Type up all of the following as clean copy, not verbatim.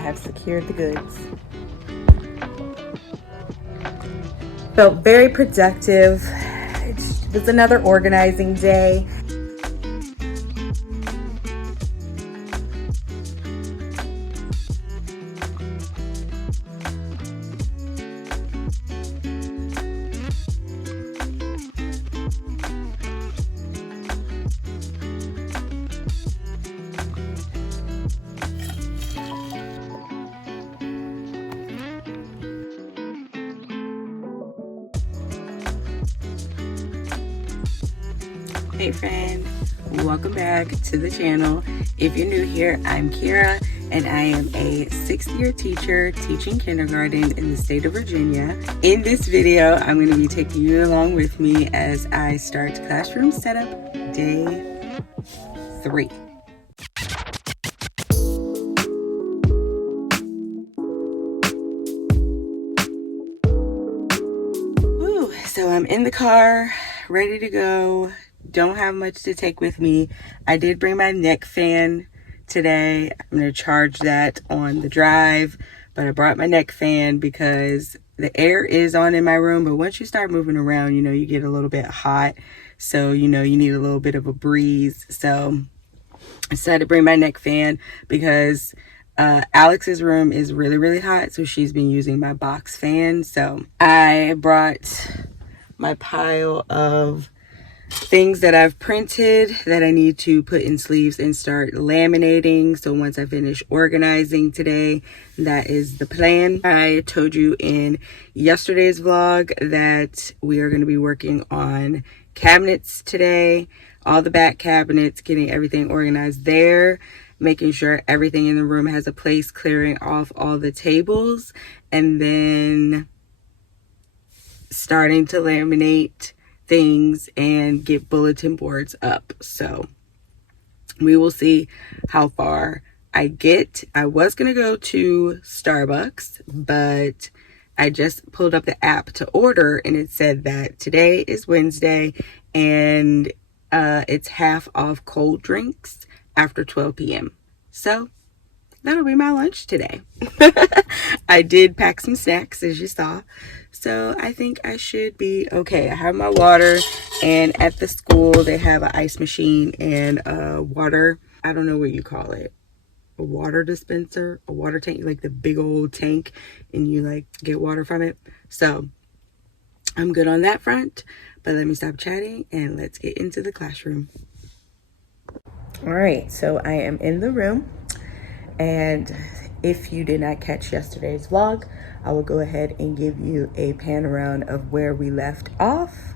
have secured the goods. Felt very productive. It was another organizing day. Hey friend, welcome back to the channel. If you're new here, I'm Kira and I am a 6th year teacher teaching kindergarten in the state of Virginia. In this video, I'm going to be taking you along with me as I start classroom setup day 3. Woo, so I'm in the car, ready to go. Don't have much to take with me. I did bring my neck fan today. I'm going to charge that on the drive, but I brought my neck fan because the air is on in my room, but once you start moving around, you know, you get a little bit hot. So, you know, you need a little bit of a breeze. So I decided to bring my neck fan because Alex's room is really, really hot. So she's been using my box fan. So I brought my pile of things that I've printed that I need to put in sleeves and start laminating. So once I finish organizing today, that is the plan. I told you in yesterday's vlog that we are going to be working on cabinets today, all the back cabinets, getting everything organized there, making sure everything in the room has a place, clearing off all the tables, and then starting to laminate things and get bulletin boards up. So we will see how far I get. I was gonna go to Starbucks, but I just pulled up the app to order and it said that today is Wednesday and it's half off cold drinks after 12 p.m. So that'll be my lunch today. I did pack some snacks, as you saw. So I think I should be okay. I have my water, and at the school they have an ice machine and a water, I don't know what you call it, a water dispenser, a water tank, like the big old tank, and you like get water from it. So I'm good on that front, but let me stop chatting and let's get into the classroom. All right, so I am in the room. And if you did not catch yesterday's vlog, I will go ahead and give you a pan around of where we left off.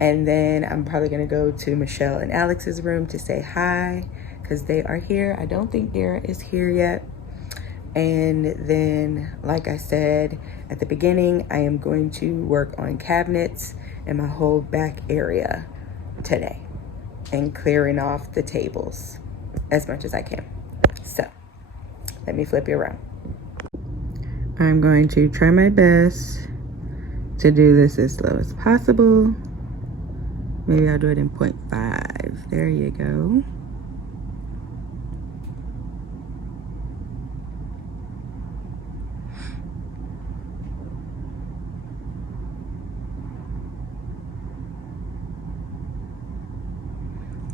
And then I'm probably gonna go to Michelle and Alex's room to say hi, because they are here. I don't think Dara is here yet. And then, like I said at the beginning, I am going to work on cabinets and my whole back area today and clearing off the tables as much as I can. So let me flip you around. I'm going to try my best to do this as slow as possible. Maybe I'll do it in 0.5. There you go.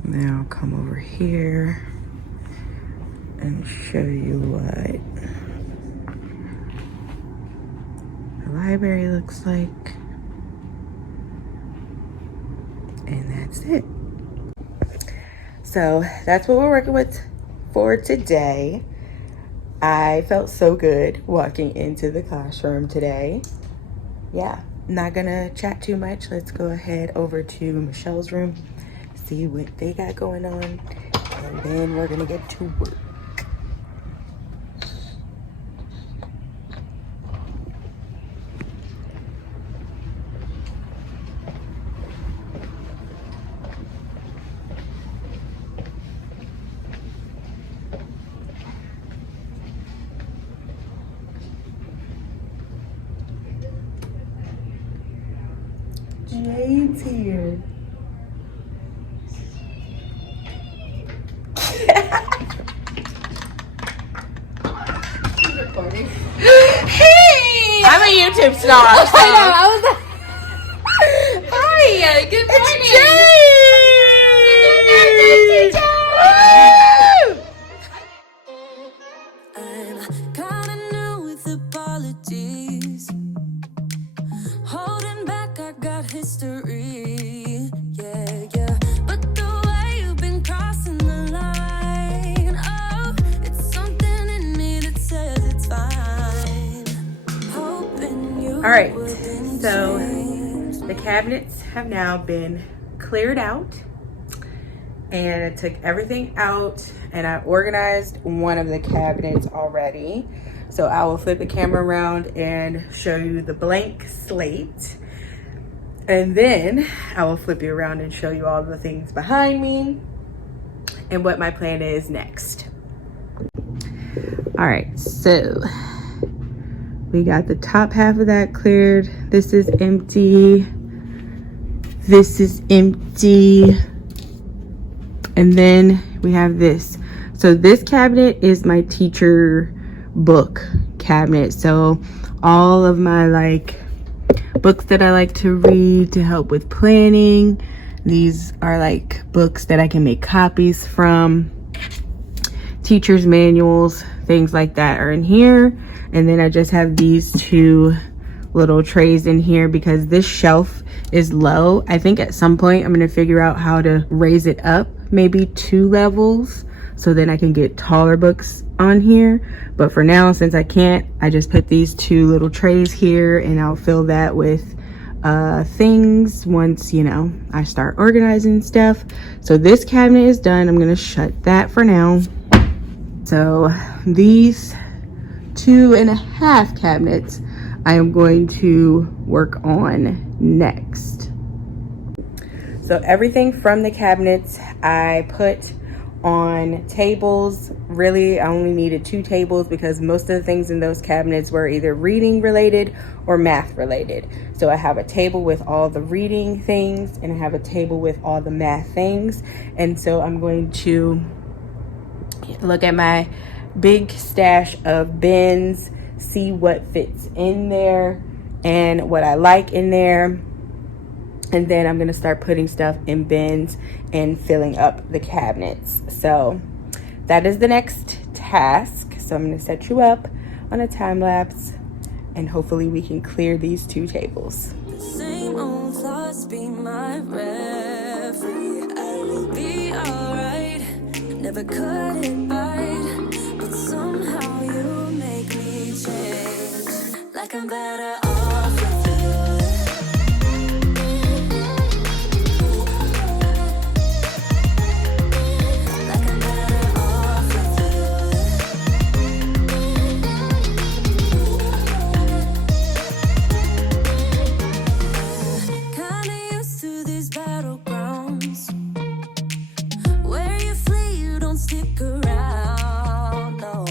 Now I'll come over here and show you what the library looks like. And that's it. So that's what we're working with for today. I felt so good walking into the classroom today. Yeah, not gonna chat too much. Let's go ahead over to Michelle's room, see what they got going on, and then we're gonna get to work. Jade's here. YouTube star. So. I know. I was like, hi, good morning. It's Jay. I'm kinda new with apologies. Holding back, I got history. Yeah, yeah. But the way you've been crossing the line, oh, it's something in me that says it's fine. Hoping you All right, wouldn't so change. the cabinets have now been cleared out, and I took everything out and I organized one of the cabinets already. So I will flip the camera around and show you the blank slate, and then I will flip you around and show you all the things behind me and what my plan is next. All right, so we got the top half of that cleared. This is empty. This is empty. And then we have this. So this cabinet is my teacher book cabinet. So all of my like books that I like to read to help with planning. These are like books that I can make copies from. Teacher's manuals, things like that are in here. And then I just have these two little trays in here because this shelf is low. I think at some point I'm gonna figure out how to raise it up, maybe 2 levels, so then I can get taller books on here. But for now, since I can't, I just put these 2 little trays here, and I'll fill that with things once, you know, I start organizing stuff. So this cabinet is done. I'm gonna shut that for now. So these 2.5 cabinets I am going to work on next. So everything from the cabinets I put on tables. Really, I only needed 2 tables because most of the things in those cabinets were either reading related or math related. So I have a table with all the reading things and I have a table with all the math things. And so I'm going to look at my big stash of bins, see what fits in there and what I like in there. And then I'm gonna start putting stuff in bins and filling up the cabinets. So that is the next task. So I'm gonna set you up on a time lapse and hopefully we can clear these 2 tables. The same old thoughts be my referee. I will be alright. Never cut it right, but somehow you make me change. Like I'm better off with you. Like I'm better off with you. Kinda used to these battlegrounds where you flee, you don't stick around, no.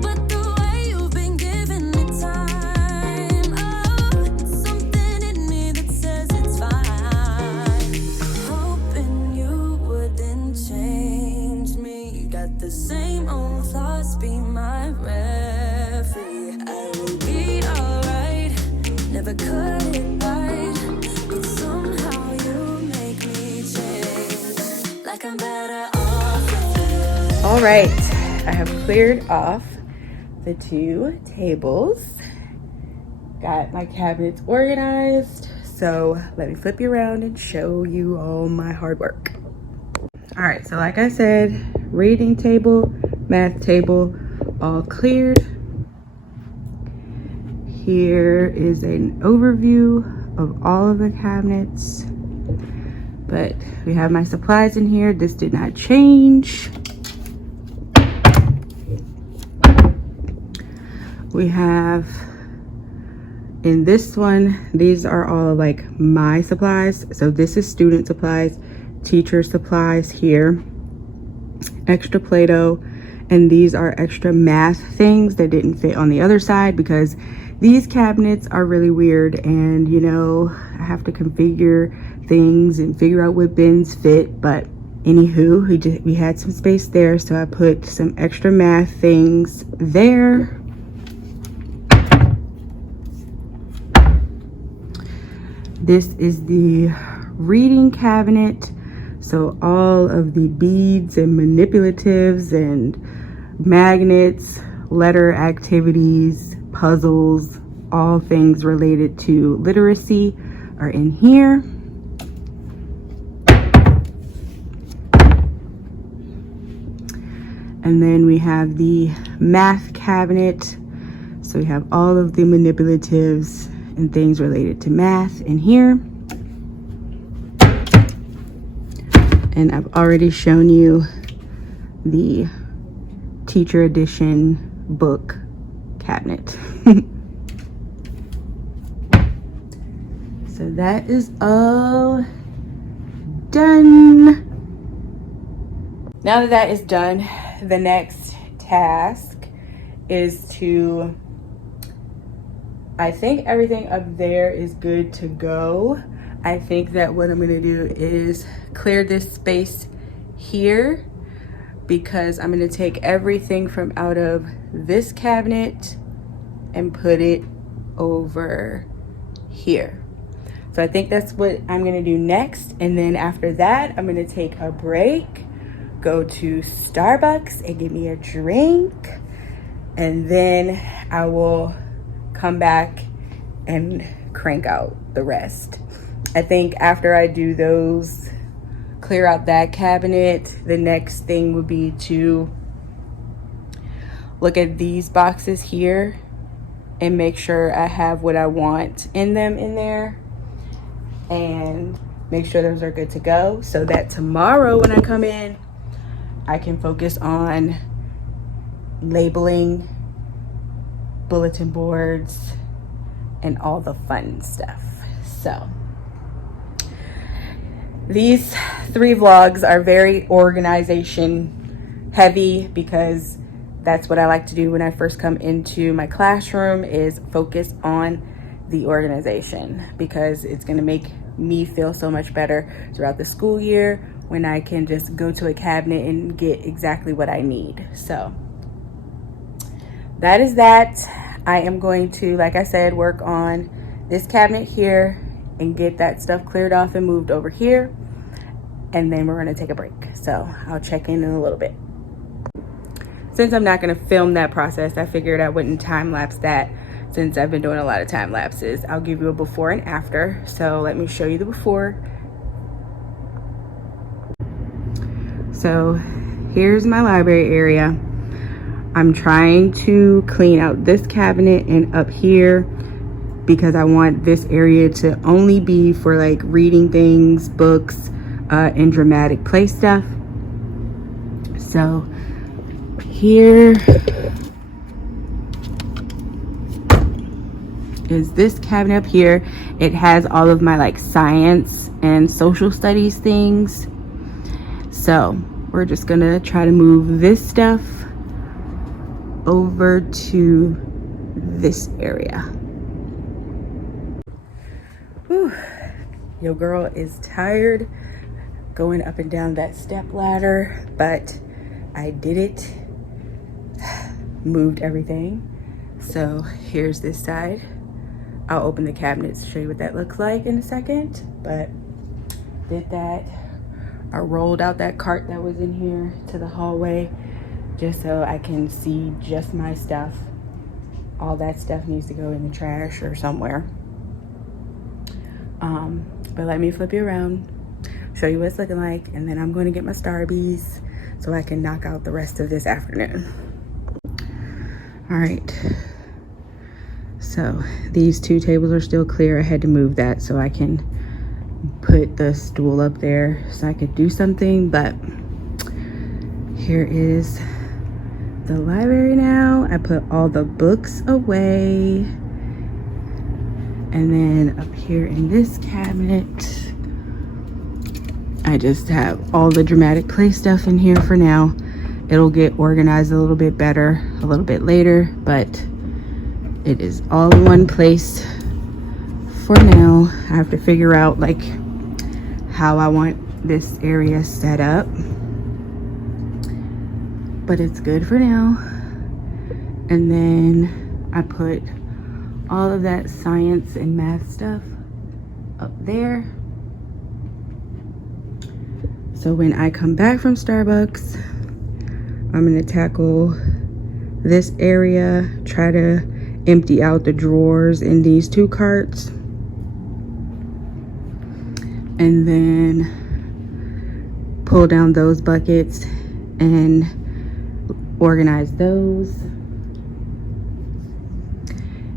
But the way you've been giving me time, oh, it's something in me that says it's fine. Hoping you wouldn't change me. Got the same old thoughts, be my referee. I will be alright, never cut it right, but somehow you make me change. Like I'm better off with you. All right, I have cleared off the 2 tables. Got my cabinets organized. So let me flip you around and show you all my hard work. All right, so like I said, reading table, math table, all cleared. Here is an overview of all of the cabinets. But we have my supplies in here. This did not change. We have in this one, these are all like my supplies. So this is student supplies, teacher supplies here, extra Play-Doh, and these are extra math things that didn't fit on the other side because these cabinets are really weird, and you know, I have to configure things and figure out what bins fit. But anywho, we had some space there, so I put some extra math things there. This is the reading cabinet. So all of the beads and manipulatives and magnets, letter activities, puzzles, all things related to literacy are in here. And then we have the math cabinet. So we have all of the manipulatives and things related to math in here. And I've already shown you the teacher edition book cabinet. So that is all done. Now that that is done, the next task is to, I think everything up there is good to go. I think that what I'm gonna do is clear this space here, because I'm gonna take everything from out of this cabinet and put it over here. So I think that's what I'm gonna do next. And then after that, I'm gonna take a break, go to Starbucks and get me a drink. And then I will come back and crank out the rest. I think after I do those, clear out that cabinet, the next thing would be to look at these boxes here and make sure I have what I want in them in there, and make sure those are good to go, so that tomorrow when I come in, I can focus on labeling, bulletin boards, and all the fun stuff. So these 3 vlogs are very organization heavy, because that's what I like to do when I first come into my classroom, is focus on the organization, because it's going to make me feel so much better throughout the school year when I can just go to a cabinet and get exactly what I need. So that is that. I am going to, like I said, work on this cabinet here and get that stuff cleared off and moved over here, and then we're going to take a break. So I'll check in a little bit. Since I'm not going to film that process, I figured I wouldn't time lapse that, since I've been doing a lot of time lapses. I'll give you a before and after. So let me show you the before. So here's my library area. I'm trying to clean out this cabinet and up here, because I want this area to only be for like reading things, books, and dramatic play stuff. So here is this cabinet up here. It has all of my like science and social studies things. So we're just gonna try to move this stuff over to this area. Whew. Your girl is tired going up and down that step ladder, but I did it. Moved everything. So here's this side. I'll open the cabinets to show you what that looks like in a second, but did that. I rolled out that cart that was in here to the hallway, just so I can see just my stuff. All that stuff needs to go in the trash or somewhere. But let me flip you around, show you what it's looking like, and then I'm going to get my Starbies so I can knock out the rest of this afternoon. All right, so these 2 tables are still clear. I had to move that so I can put the stool up there so I could do something. But here is the library now. I put all the books away. And then up here in this cabinet, I just have all the dramatic play stuff in here for now. It'll get organized a little bit better a little bit later, but it is all in one place for now. I have to figure out like how I want this area set up, but it's good for now. And then I put all of that science and math stuff up there. So when I come back from Starbucks, I'm gonna tackle this area, try to empty out the drawers in these 2 carts, and then pull down those buckets and organize those.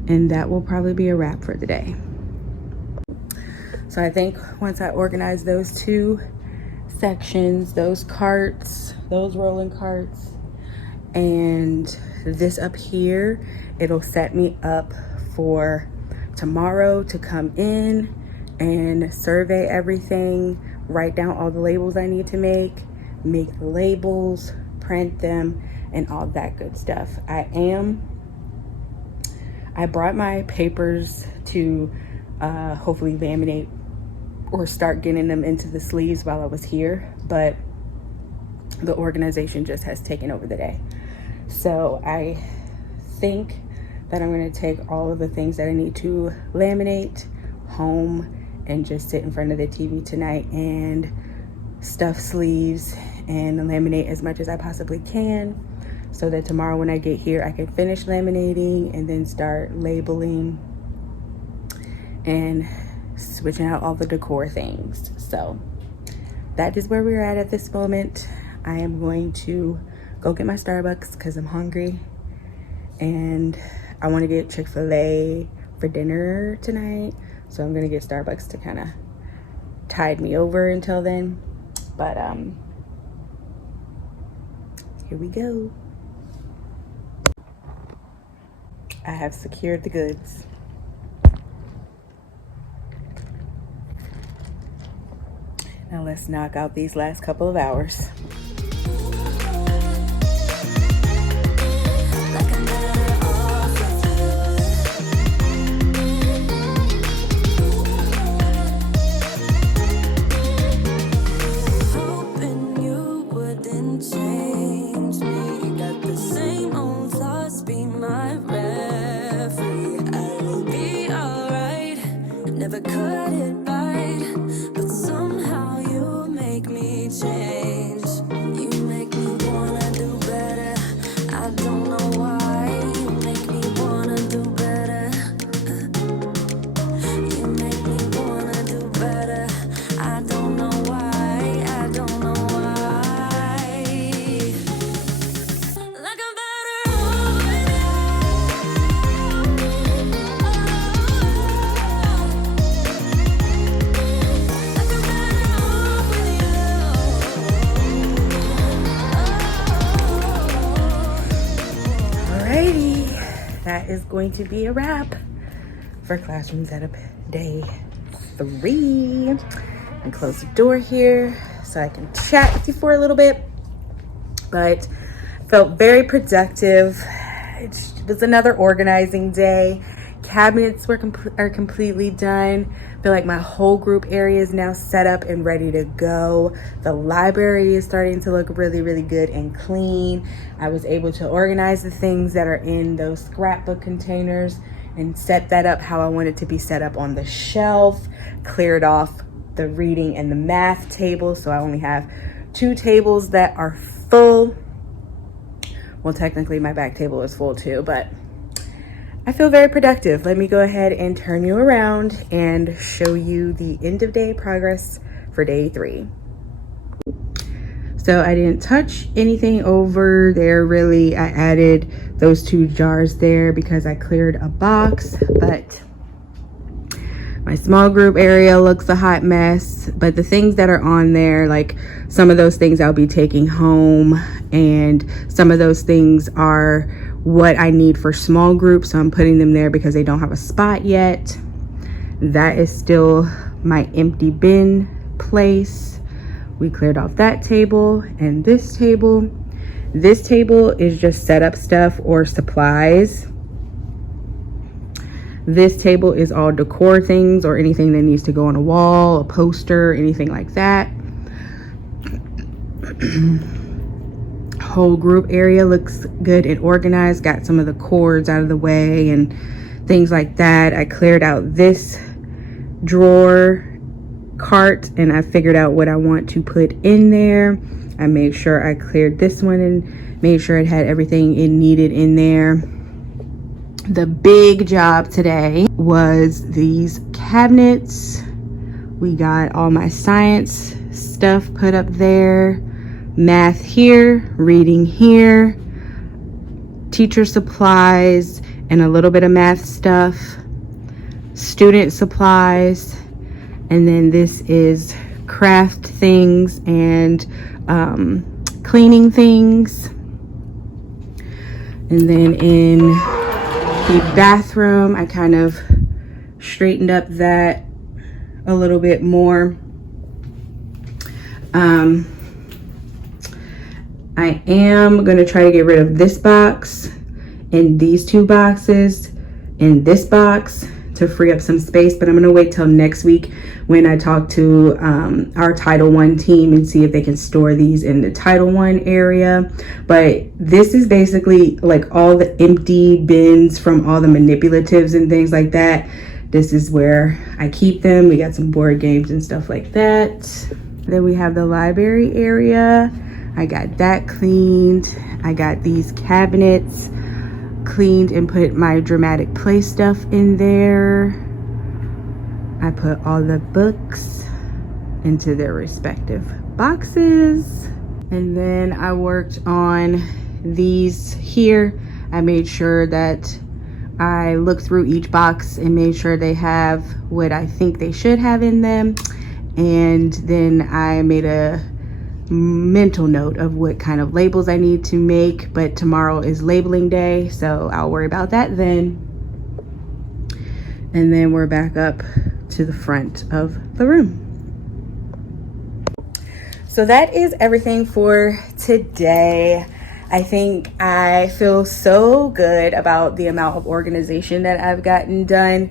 And that will probably be a wrap for the day. So I think once I organize those 2 sections, those carts, those rolling carts, and this up here, it'll set me up for tomorrow to come in and survey everything, write down all the labels I need to make the labels, print them, and all that good stuff. I brought my papers to hopefully laminate or start getting them into the sleeves while I was here, but the organization just has taken over the day. So I think that I'm going to take all of the things that I need to laminate home and just sit in front of the TV tonight and stuff sleeves and laminate as much as I possibly can, so that tomorrow when I get here I can finish laminating and then start labeling and switching out all the decor things. So that is where we're at this moment. I am going to go get my Starbucks because I'm hungry, and I want to get Chick-fil-A for dinner tonight, so I'm gonna get Starbucks to kind of tide me over until then. But here we go. I have secured the goods. Now let's knock out these last couple of hours. That is going to be a wrap for classroom setup day 3. And close the door here so I can chat with you for a little bit. But felt very productive. It was another organizing day. Cabinets are completely done. I feel like my whole group area is now set up and ready to go. The library is starting to look really, really good and clean. I was able to organize the things that are in those scrapbook containers and set that up how I want it to be set up on the shelf. Cleared off the reading and the math table, so I only have 2 tables that are full. Well, technically my back table is full too, but I feel very productive. Let me go ahead and turn you around and show you the end of day progress for day 3. So I didn't touch anything over there really. I added those 2 jars there because I cleared a box, but my small group area looks a hot mess. But the things that are on there, like some of those things I'll be taking home, and some of those things are what I need for small groups, so I'm putting them there because they don't have a spot yet. That is still my empty bin place. We cleared off that table and this table. This table is just setup stuff or supplies. This table is all decor things or anything that needs to go on a wall, a poster, anything like that. Whole group area looks good and organized. Got some of the cords out of the way and things like that. I cleared out this drawer cart, and I figured out what I want to put in there. I made sure I cleared this one and made sure it had everything it needed in there. The big job today was these cabinets. We got all my science stuff put up there, math here, reading here, teacher supplies and a little bit of math stuff, student supplies, and then this is craft things and cleaning things. And then in the bathroom, I kind of straightened up that a little bit more. I am going to try to get rid of this box and these two boxes and this box to free up some space, but I'm going to wait till next week when I talk to our Title I team and see if they can store these in the Title I area. But this is basically like all the empty bins from all the manipulatives and things like that. This is where I keep them. We got some board games and stuff like that. Then we have the library area. I got that cleaned. I got these cabinets cleaned and put my dramatic play stuff in there. I put all the books into their respective boxes. And then I worked on these here. I made sure that I looked through each box and made sure they have what I think they should have in them. And then I made a mental note of what kind of labels I need to make, but tomorrow is labeling day, so I'll worry about that then. And then we're back up to the front of the room. So that is everything for today. I think I feel so good about the amount of organization that I've gotten done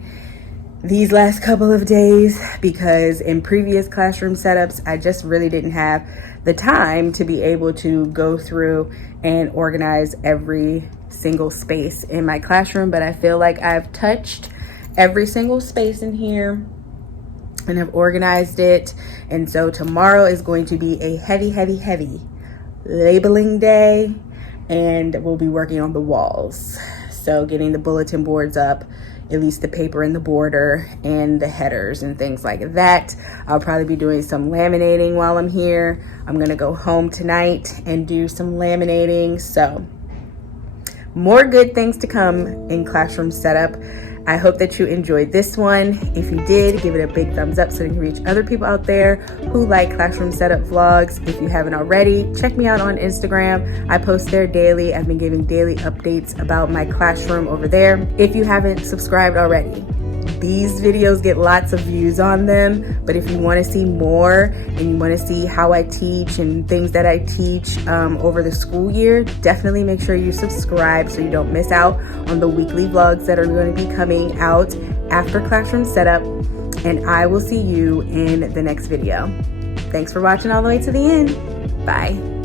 these last couple of days, because in previous classroom setups, I just really didn't have the time to be able to go through and organize every single space in my classroom. But I feel like I've touched every single space in here and have organized it. And so tomorrow is going to be a heavy labeling day, and we'll be working on the walls. So getting the bulletin boards up, at least the paper and the border and the headers and things like that. I'll probably be doing some laminating while I'm here. I'm gonna go home tonight and do some laminating. So more good things to come in classroom setup. I hope that you enjoyed this one. If you did, give it a big thumbs up so you can reach other people out there who like classroom setup vlogs. If you haven't already, check me out on Instagram. I post there daily. I've been giving daily updates about my classroom over there. If you haven't subscribed already, these videos get lots of views on them, but if you want to see more and you want to see how I teach and things that I teach over the school year, definitely make sure you subscribe so you don't miss out on the weekly vlogs that are going to be coming out after classroom setup. And I will see you in the next video. Thanks for watching all the way to the end. Bye.